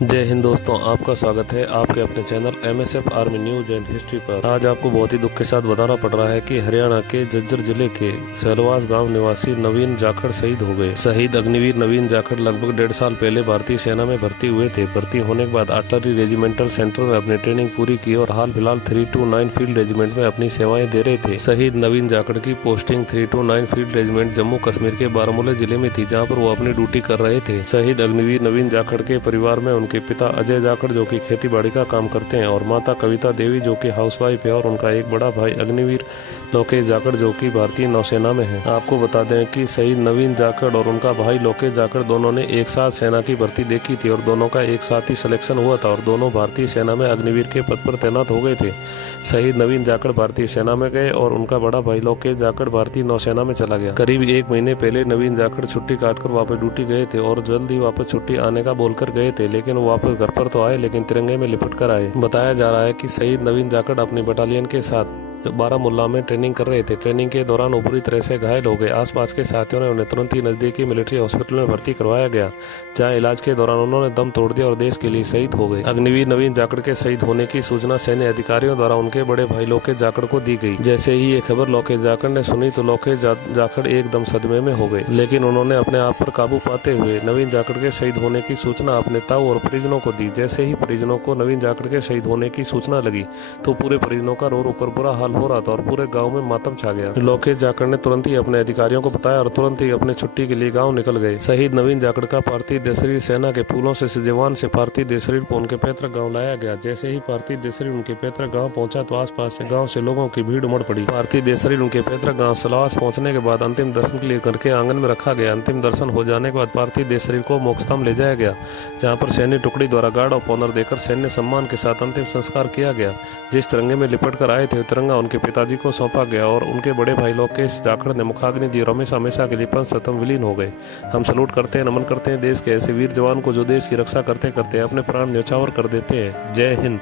जय हिंद दोस्तों, आपका स्वागत है आपके अपने channel MSF army news and history पर। आज आपको बहुत ही दुख के साथ बताना पड़ रहा है कि हरियाणा के झज्जर जिले के सहलवास गांव निवासी नवीन जाखड़ शहीद हो गए। शहीद अग्निवीर नवीन जाखड़ लगभग 1.5 साल पहले भारतीय सेना में भर्ती हुए थे। भर्ती होने के बाद आर्टिलरी रेजिमेंटल सेंटर में अपनी ट्रेनिंग पूरी की और हाल फिलहाल 329 फील्ड रेजिमेंट में अपनी सेवाएं दे रहे थे। शहीद नवीन जाखड़ की posting 329 field regiment Jammu Kashmir के बारामूला जिले में थी, जहाँ पर वो अपनी ड्यूटी कर रहे थे। शहीद अग्निवीर नवीन जाखड़ के परिवार में उनके पिता अजय जाखड़ जो कि खेती बाड़ी का काम करते हैं और माता कविता देवी जो कि हाउसवाइफ है और उनका एक बड़ा भाई अग्निवीर लोकेश जाखड़ जो कि भारतीय नौसेना में है। आपको बता दें कि शहीद नवीन जाखड़ और उनका भाई लोकेश जाखड़ दोनों ने एक साथ सेना की भर्ती देखी थी और दोनों का एक साथ ही सिलेक्शन हुआ था और दोनों भारतीय सेना में अग्निवीर के पद पर तैनात हो गए थे। शहीद नवीन जाखड़ भारतीय सेना में गए और उनका बड़ा भाई लोकेश जाखड़ भारतीय नौसेना में चला गया। करीब 1 महीने पहले नवीन जाखड़ छुट्टी काटकर वापस ड्यूटी गए थे और जल्द ही वापस छुट्टी आने का बोलकर गए थे, लेकिन वो वापस घर पर तो आए लेकिन तिरंगे में लिपट कर आए। बताया जा रहा है कि शहीद नवीन जाखड़ अपनी बटालियन के साथ बारामूला में ट्रेनिंग कर रहे थे। ट्रेनिंग के दौरान वो बुरी तरह से घायल हो गए। आसपास के साथियों ने उन्हें तुरंत ही नजदीकी मिलिट्री हॉस्पिटल में भर्ती करवाया गया, जहां इलाज के दौरान उन्होंने दम तोड़ दिया और देश के लिए शहीद हो गए। अग्निवीर नवीन जाखड़ के शहीद होने की सूचना सैन्य अधिकारियों द्वारा उनके बड़े भाई लोकेश जाखड़ को दी गई। जैसे ही ये खबर लोकेश जाखड़ ने सुनी तो लोकेश जाखड़ एकदम सदमे में हो गए, लेकिन उन्होंने अपने आप पर काबू पाते हुए नवीन जाखड़ के शहीद होने की सूचना अपने ताऊ और परिजनों को दी। जैसे ही परिजनों को नवीन जाखड़ के शहीद होने की सूचना लगी तो पूरे परिजनों का रो रो कर बुरा हाल हो रहा था और पूरे गांव में मातम छा गया। लोकेश जाखड़ ने तुरंत ही अपने अधिकारियों को बताया और तुरंत ही अपने छुट्टी के लिए गांव निकल गए। शहीद नवीन जाखड़ का पार्थिव देह शरीर सेना के फूलों से सजीवान से पार्थिव देह शरीर को उनके पैतृक गांव लाया गया। जैसे ही पार्थिव देह शरीर उनके पैतृक गांव पहुंचा तो आसपास से गांव से लोगों की भीड़ उमड़ पड़ी। पार्थिव देह शरीर उनके पैतृक गांव सलवास पहुंचने के बाद अंतिम दर्शन के लिए घर के आंगन में रखा गया। अंतिम दर्शन हो जाने के बाद पार्थिव देह शरीर को मोक्षधाम ले जाया गया, जहाँ पर सैन्य टुकड़ी द्वारा गार्ड ऑफ ऑनर देकर सैन्य सम्मान के साथ अंतिम संस्कार किया गया। जिस तिरंगे में लिपट कर आए थे तिरंगा उनके पिताजी को सौंपा गया और उनके बड़े भाई लोकेश जाखड़ ने मुखाग्नि दी और हमेशा के लिए पंचतत्व विलीन हो गए। हम सलूट करते हैं, नमन करते हैं देश के ऐसे वीर जवान को जो देश की रक्षा करते करते अपने प्राण न्यौछावर कर देते हैं। जय हिंद।